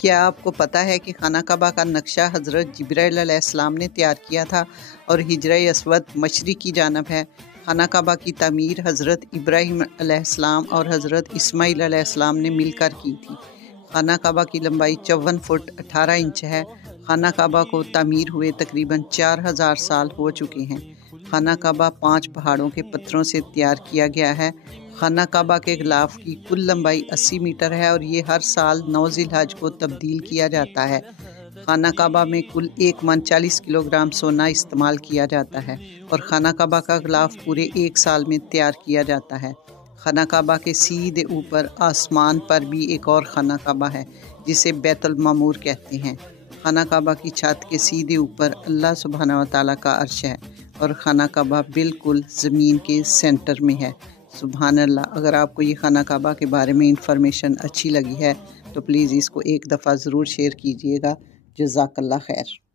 क्या आपको पता है कि खाना काबा का नक्शा हज़रत जिब्राइल अलैहिस्सलाम ने तैयार किया था और हिजरा अस्वद मशरिक़ की जानब है। खाना काबा की तामीर हज़रत इब्राहीम अलैहिस्सलाम और हज़रत इस्माईल अलैहिस्सलाम ने मिलकर की थी। खाना काबा की लंबाई 54 फुट 18 इंच है। खाना काबा को तामीर हुए तकरीबन 4000 साल हो चुके हैं। खाना काबा 5 पहाड़ों के पत्थरों से तैयार किया गया है। खाना काबा के गिलाफ की कुल लंबाई 80 मीटर है और ये हर साल 9 ज़िलहज को तब्दील किया जाता है। खाना काबा में कुल 1 मन 40 किलोग्राम सोना इस्तेमाल किया जाता है और खाना काबा का गिलाफ पूरे 1 साल में तैयार किया जाता है। खाना काबा के सीधे ऊपर आसमान पर भी एक और खाना काबा है जिसे बैतुल मामूर कहते हैं। खाना काबा की छत के सीधे ऊपर अल्लाह सुब्हानहू व तआला का अर्श है और खाना काबा बिल्कुल ज़मीन के सेंटर में है। सुभान अल्लाह। अगर आपको ये खाना काबा के बारे में इंफॉर्मेशन अच्छी लगी है तो प्लीज़ इसको एक दफ़ा ज़रूर शेयर कीजिएगा। जज़ाकल्लाह खैर।